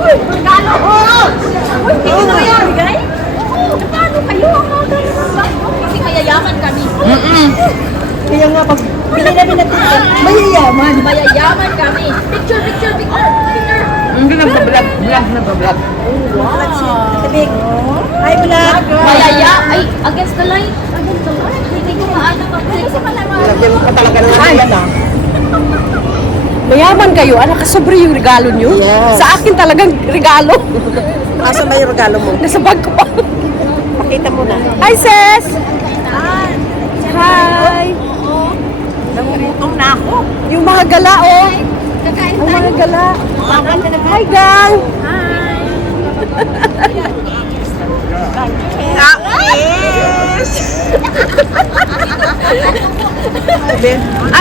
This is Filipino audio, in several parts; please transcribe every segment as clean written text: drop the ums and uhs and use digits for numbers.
Regalo! Oo! Uy, hindi na yan, guys? Paano kayo? Kasi mayayaman kami. Kaya nga, pag pili namin natin, mayayaman. Mayayaman kami. Picture, picture, picture. Picture. Hindi nagbablog. Nagbablog. Wow. Sabig. Hi, vlog. Ay, against the light. Against the light. Hindi ko maano mag-play. Kasi malaman. Lagyan mo pa talaga ng yan ah. Mayaman kayo, sobrang yung regalo nyo. Yes. Sa akin talagang regalo. Asa na yung regalo mo? Nasa bag ko pa. Pakita mo na. Hi, sis! Hi! Nangutom na ako. Yung mga gala, oh. Kakain Ang tayo. mga gala. Hi, gang!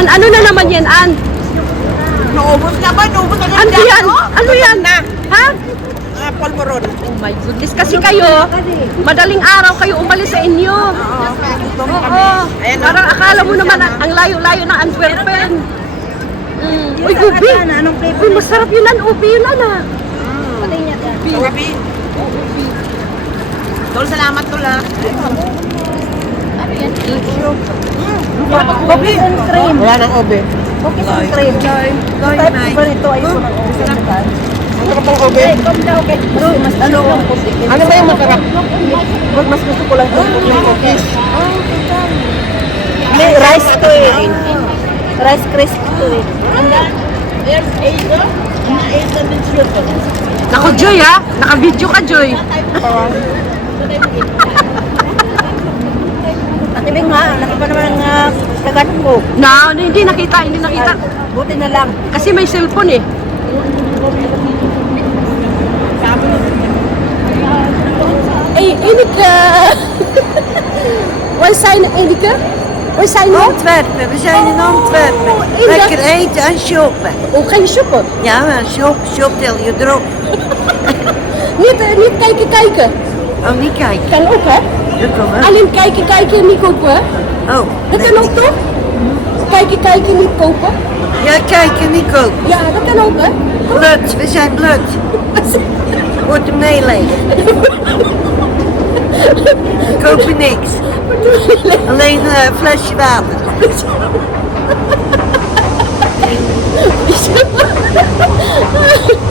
Ano na naman yan, An? Naubos na ba? Naubos na Ano yan? Ano yan? Ha? Polvoron. Oh my goodness, kasi kayo, madaling araw kayo umalis sa inyo. Oo. Parang akala mo naman ang layo-layo ng Antwerpen. Uy, ubi. Uy, masarap yun, An. Ubi yun, An, ah. Ubi. Tol, salamat tol ha. Ano yan? Ubi. Wala nang ubi. Cookies and cream. Type ko nito ay yung Ano ka pang ubi? Ano ba yung masarap? mas gusto ko lang yung cookies. May rice to eh. Rice crispy to eh. Naku, Joy, ha? Naka-video ka, Joy. Atibig nga, laki pa naman ang kagat ko. Na, hindi nakita. Buti na lang. Kasi may cellphone eh. Hey, Enika! Waar zijn Enika? Waar zijn we? Antwerpen, we zijn in Antwerpen. Lekker eten en shoppen. Oh, ga je shoppen? Ja, maar shop tel je erop. Niet kijken. Oh, niet kijken. Kan ook, hè? Dat kan wel. Alleen kijken en niet kopen, hè? Oh, Dat kan ook, toch? Kijken, niet kopen. ja, kijken, niet kopen. Ja, dat kan ook, hè? Blut, we zijn blut. Portemonnee leeg. We kopen niks. Alleen een flesje water.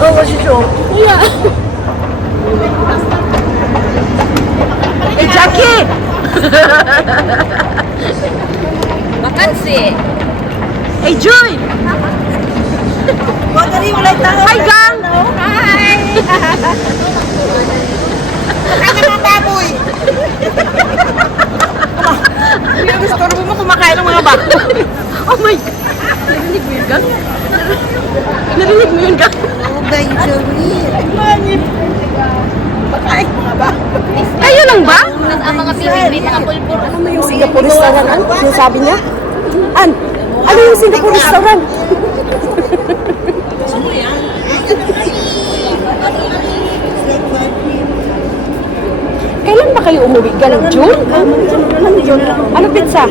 Oh, was het op? Ja. Hey, Jackie! Vakansi. Hey, Joy! Hi, gang! Hi! Ano mga baboy? Gusto mo kumakain ng mga baboy. Oh my God! Narinig mo yun, gang? Narinig mo yun, gang? Hoe ben je zo hier? Bakain mga baboy. Kayo lang ba? Tapos ang mga Pilipino, mga pulpur. Ano yung Singapore restaurant, An? Yung sabi niya? An, ano yung Singapore restaurant? Kailan ba kayo umuwi? Galang June? Ano pizza?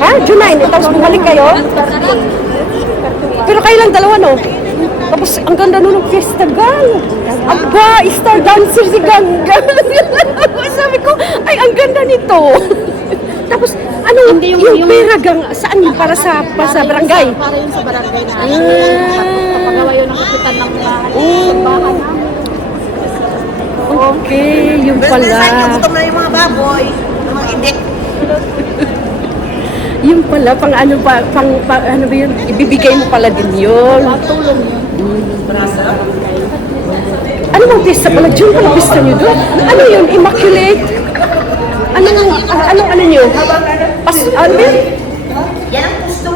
Ha? June 9. Tapos bumalik kayo? Pero kayo lang dalawa, no? Tapos ang ganda nun ng fiesta, gang. Aba, star dancer si Ganggang. Sabi ko, ay, ang ganda nito. Tapos, ano, yung pera, gang, saan yun? Para sa barangay? Para yun sa barangay na. Kapagawa yun ng kapitan ng bahay. Okay, yung Saan pala. yung gutom na yung mga baboy? Yung mga indik. Yung pala, pang ano ba yun? Ibibigay mo pala din yun. Tulong yun. Ano bang pista pala? June pala pista nyo doon? Ano yun? Immaculate? Ano nyo? Ano yun?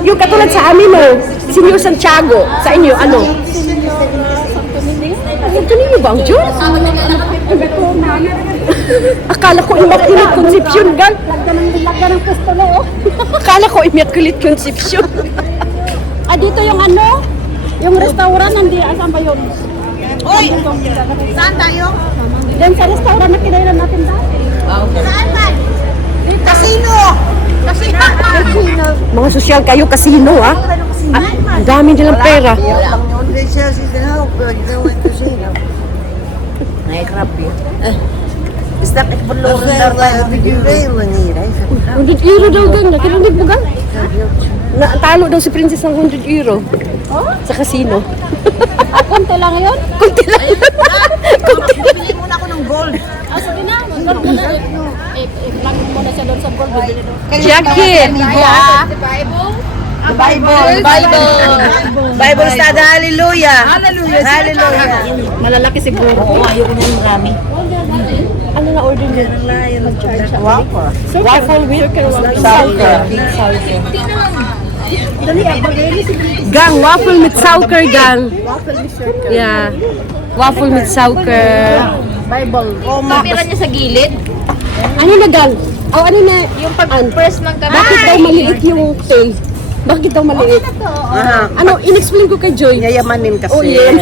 Yung katulad sa amin mo, Senior Santiago. Sa inyo, ano? Ito ninyo ba ang June? Akala ko Immaculate Conception, gang. Lagda ng pistola, oh. Akala ko Immaculate Conception. Dito yung ano? Yung restaurant, saan ba yun? Uy! Saan tayo? Diyan sa restaurant na kinailan natin dati. Saan ba? Casino! Casino! Mga sosyal kayo, casino, ha? Ang dami nilang pera. They says he's in help, but you don't want to see him. Naikrap yun. Isda ka I pulurin said, daw did you really need it? 100 euro daw gang. Nakinig mo gang? Natalo daw si Princess ng 100 euro. Sa casino. Konti lang yun? Kunti lang. Bili muna ako ng gold. Sige na, mag-vlog mo na. I-vlog mo na siya doon sa gold. Bibili doon. Jacket. Bible study, hallelujah. Hallelujah. Malalaki siguro. Oo, ayoko niyan marami. Ano na order niyo? Waffle. Waffle with Sauker. gang. Waffle with sauker gang. Yeah. Waffle with sauker. Kapira niya sa gilid. Ano na gang? Oh, ano na? Yung pag-press ng kamay. Bakit daw maliit yung tail? Bakit daw maliit? Aha. Ano, in-explain ko kay Joy. Yayamanin kasi. Oh, yeah.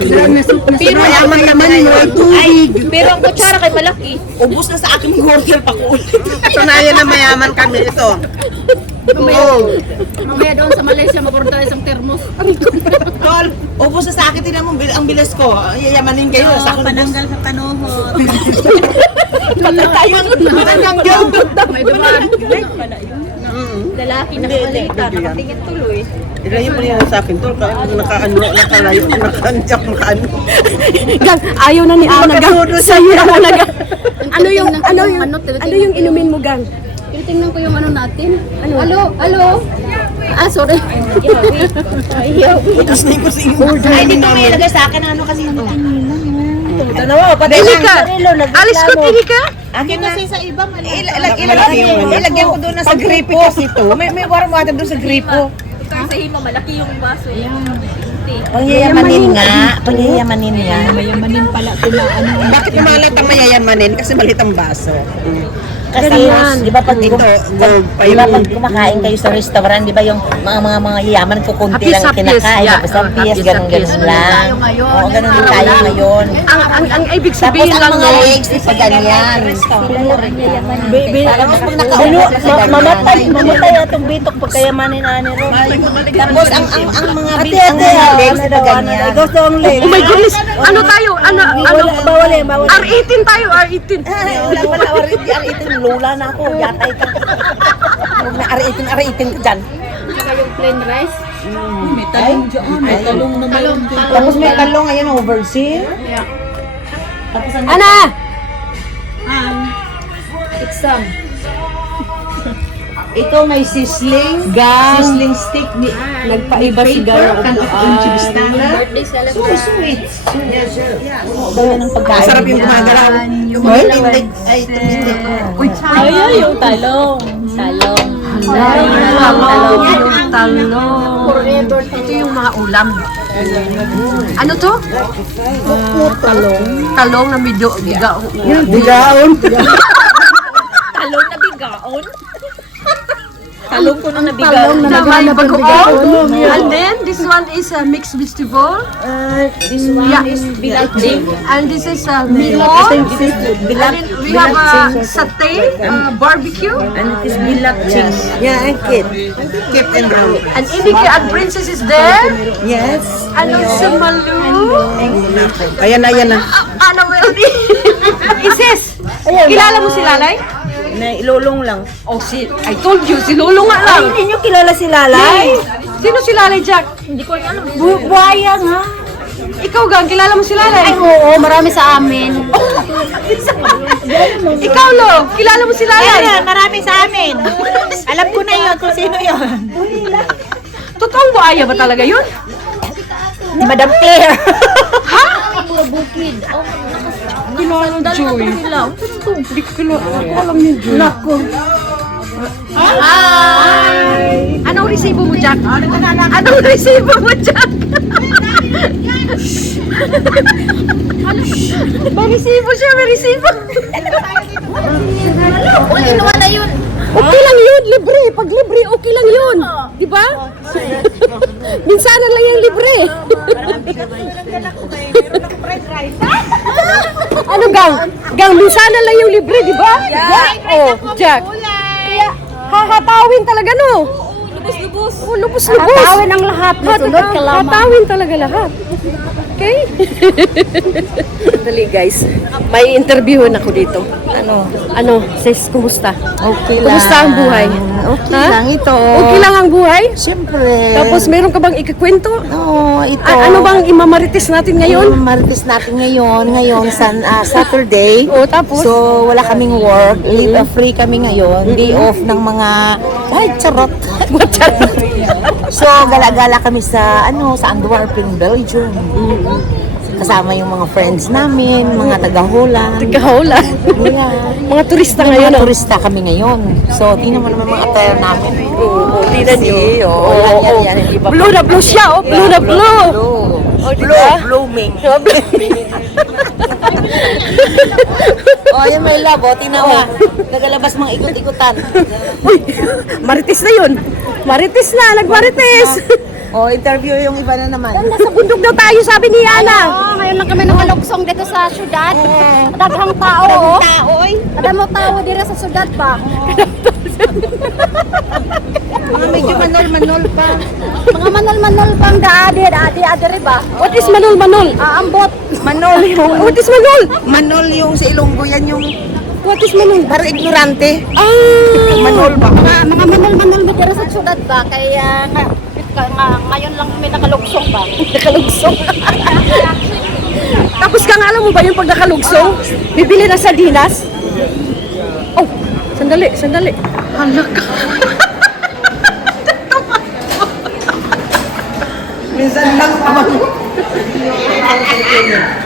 Kailangan Pero mayaman naman yung tubig. Pero ang kutsara kay malaki. Ubus na sa akin yung order pa ko ulit. Katunayan na mayaman kami ito. Mamaya doon sa Malaysia mag-order isang thermos. Tol, ubus na sa akin. Tingnan mo, ang bilis ko. Yayamanin kayo. Sa akin pananggal sa panohon. May dumaan. Lalaki na kamalitan. Nakatingin tuloy. Ilayo mo niya sa akin. Tol, nakalayo. Nakaano. Gang, ayaw na ni Ana gang. Sa'yo na muna gang. Ano yung inumin mo gang? Tingnan ko yung ano natin. Ano? Hello? Ah, sorry. Ubus na yung kusing. Ay, dito may ilagay sa akin. Ano kasi ito? Dalawa, pati Dili ka. Alis ko, dili ka. Akin na. Sa iba, ilagyan ko doon na sa gripo. Kasi ito. May warm water doon sa gripo. Sa hima, malaki yung baso. Pangyayamanin nga. Pangyayamanin nga. Mayamanin pala. Bakit umalat ang mayayamanin? Kasi malit ang baso. Kasi, di ba pag kumakain kayo sa restaurant, di ba yung mga yayaman ko kunti lang kinakain, tapos ang piyas, ganun lang. Oo, ganun din tayo ngayon. Ang ibig Tapos sabihin ang lang mga no, legs, di pa ganyan. Mamatay atong bitok pagkayamanin ani ro. Tapos ang mga legs, di pa ganyan. Gusto ang leg. oh my goodness, ano tayo? Ano? Bawal eh, bawal. R18 tayo, R18. Wala pala, aritin, lola na ako, yatay ka. Huwag na aritin ka dyan. Saka yung plain rice. May talong dyan, may talong naman. Tapos may talong, ayan, overseas. Ana! Exam. Ito may sizzling, Gang. sizzling stick ni Nagpaiba si Gara. Birthday So celebration. sweet. Yes, sir. Ganyan ang pagkain. Masarap yung gumagalaw. Yung tindig, ay tumindig. Ay, yung talong. Talong. Yung talong. Ito yung mga ulam. Ano to? Talong. Talong na medyo bigaon. Bigaon. Talong na bigaon. Talong ko na nabigaon. Na may bagoong. And then this one is a mixed vegetable. This one is Bilaching. And this is a meatball. And then we have a satay, barbecue. And it is bilaching. Yeah, and kip. Kip and roll. And Inike and Princess is there. Yes. And also Malu. Ayan na, ayan na. Ano mo yun? Isis! Kilala mo si Lalay? Ilulong lang. Oh, I told you, si Lolo nga lang. Hindi niyo kilala si Lalay? Sino si Lalay, Jack? Hindi ko alam. Buhaya nga. Ikaw, Gang, kilala mo si Lalay? Ay, oo, marami sa amin. Ikaw, Lo, kilala mo si Lalay? Ayan, marami sa amin. Alam ko na yun kung sino yun. Totoong buaya ba talaga yun? Si Madam Claire. Puro bukid. Oh, Kilala, Joy. Hindi ko kilala. Ako alam niyo, Joy. Nako. Hi! Anong resibo mo, Jack? Anong resibo mo, Jack? May resibo siya, may resibo. Uy, inuwa na yun. Okay lang yun, libre. Pag libre, okay lang yun. Di ba? Minsanan lang yung libre. Ano, Gang? Gang, minsanan lang yung libre, di ba? Yeah. Oh, Jack. Kaya, hahatawin talaga, no? Lubos-lubos. Oh, lubos-lubos. Hatawin ang lahat. Masunod ka lamang. Hatawin talaga lahat. Okay? Dali guys. May interviewin ako dito. Ano, sis, kumusta? Okay lang. Kumusta ang buhay? Okay Ha? lang ito. Okay lang ang buhay? Siyempre. Tapos meron ka bang ikikwento? Oo, ito. Ano bang imamarites natin ngayon? Marites natin ngayon Saturday. Oh, tapos? So, wala kaming work. Free kami ngayon. Day off ng mga, ay, charot. So, gala-gala kami sa Antwerp, Belgium. Kasama yung mga friends namin, mga taga-Holland. Tagahula. Yeah. Mga turista May ngayon. mga Oh. turista kami ngayon. So, tingnan mo naman mga attire namin. Oo, tingnan nyo. Oo, yan. Hindi ba Blue na blue siya, oh. Blue na blue. Oh, diba? Blooming. Oh, blue. Oh, yan may love. Oh, tingnan mo. Nagalabas mga ikot-ikutan. Uy, marites na yun. Marites na, nagmarites. Oh, interview yung iba na naman. Nasa bundok daw tayo, sabi ni Ana. Oo, ngayon lang kami nakalugsong dito sa syudad. Daghang tao, oh. Kadamo tao dito sa syudad ba? Mga medyo manol-manol pa. Mga manol-manol pang daadi ba? What is manol manol? Aambot. Manol yung... What is manol? Manol yung sa Ilonggo, yan yung... What is manol? Para ignorante. Ah, Manol ba? Mga manol-manol dito sa syudad ba? Kaya ngayon lang kami nakalugsong ba? nakalugsong. Tapos kang alam mo ba yung pag nakalugsong, bibili ng sardinas? Oh, sandali. Minsan lang naman.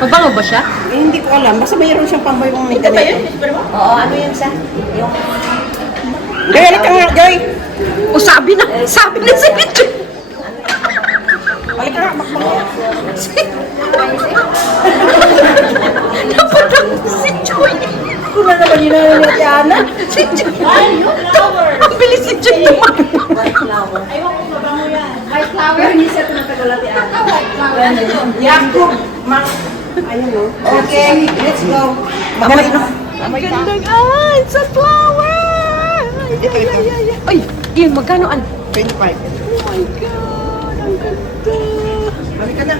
Mabango ba siya? Eh, hindi ko alam. Basta mayroon siyang pamboy kung may ganito. Oo, ano yan siya? Yung... Gaya, halika nga, Joy! O sabi na si Pichu. Halika nga, bakbang. Si Joy. Kung na naman yun na ni Ana. Si Joy. Ang bilis si Joy tumakbo. White flower. Yakub! Ayun o. Okay, let's go. Magaling no? Ang gandang, it's a flower. Ay, yun, magkano an? 25. Oh my God, ang ganda. Halika na.